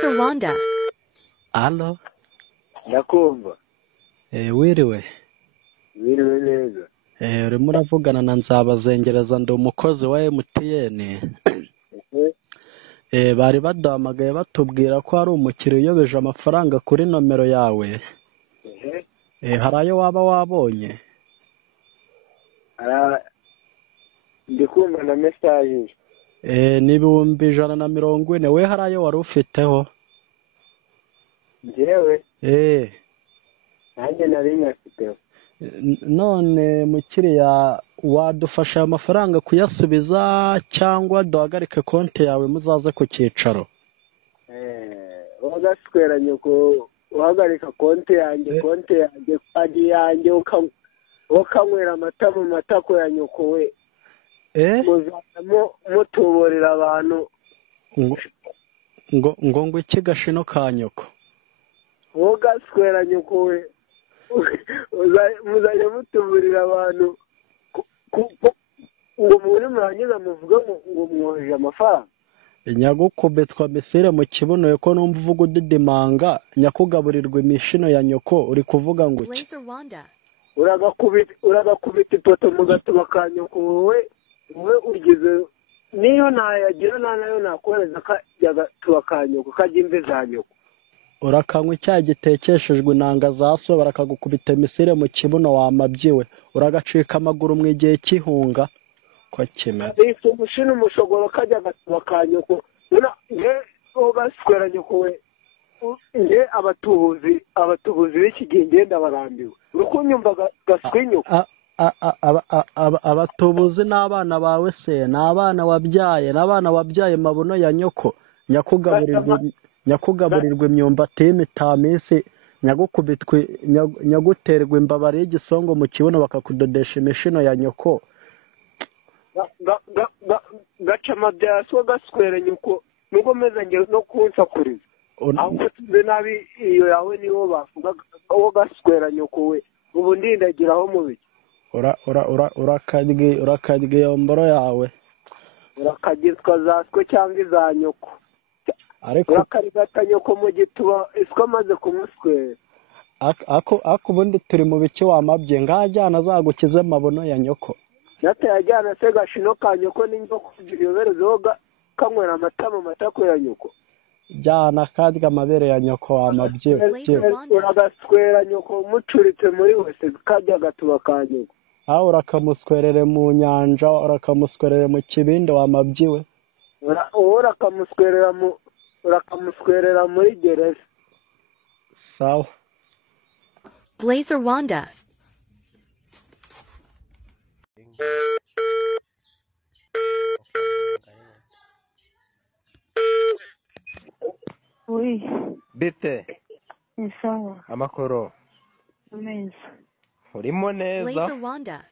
Rwanda. Halo. Ndakumva. Wiriwe. Wiriwe neza. Urimo uravugana na Nzabazengereza, ndi umukozi wa MTN. Bari baduhamagaye batubwira ko hari umukiriya uyobeje amafaranga kuri nomero yawe. Hari ayo waba wabonye? Ndi kumva na message. Ni 140. We hari ayo wari ufiteho? Njyewe Eh. nanjye nari nyafiteho. None mukiriya, wadufasha amafaranga kuyasubiza cyangwa duhagarike konti yawe muzaze ku cyicaro? Wagaswera nyoko uhagarika konti yanjye yanjye ukanywera amata mu matako ya nyoko we. Muzamo mutuburira abantu ngo iki gashino ka nyoko? Wagaswera nyoko we muzajya mutuburira abantu ngo muri murangiza muvuga ngo mwoheje amafaranga. Nyagukubitwa misire mu kibuno ko numva uvuga udidimanga, nyakugaburirwa imishino ya nyoko, uri kuvuga ngo iki? uragakubita ipoto mu gatuba ka nyoko wowe ugize niyo nayagira nayo nakohereza kajya gatuba ka nyoko kajya imvi za nyoko. Urakanywa icyayi gitekeshejwe inanga za so, barakagukubita misire mu kibuno wamabyiwe, uragacika amaguru mu igihe cy'ihunga ko kimeze. Ese umushino umushogoro kajya gatuba ka nyoko nge ugaswera nyoko we. Nge abatubuzi b'iki gihe ngenda barambiwe. Urukunyumva gaswinyuka. Abatubuzi n'abana bawe se, n'abana wabyaye mabuno ya nyoko, nyakugaburirwa imyumbati y'imitamisi, nyaguterwa imbabari y'igisongo mu kibuno bakakudodesha imishino ya nyoko. Gaca amabyaso gaswera nyoko nubwo meze nge no kunsakuriza. Ahubwo tuzi nabi iyo yawe niwo bavuga uwo gaswera nyoko we. Ubu ndindagiraho mu biki. Urakarya iyo mboro yawe. Urakagitwa za swe cyangwa iza nyoko. Urakarigata nyoko mu gituba iswa amaze kumuswera. Ako ubundi turi mu biki wamabye, ngajyana azagukize mabuno ya nyoko. Natayajyana se gashino ka nyoko n'inzo kugira yoberezeho kanywera amata mu matako ya nyoko. Jyana karya amabere ya nyoko wamabye. Uragaswera nyoko mucuritse muri wese kajya gatuba ka nyoko. Aho urakamuswerere mu nyanja, urakamuswerere mu kibindi wamabyiwe. urakamuswerera muri gereza. Sawa. Blazer Rwanda. Oui. Bite? Ni sawa. Amakoro. Neza. Urimo neza? Blazer Rwanda.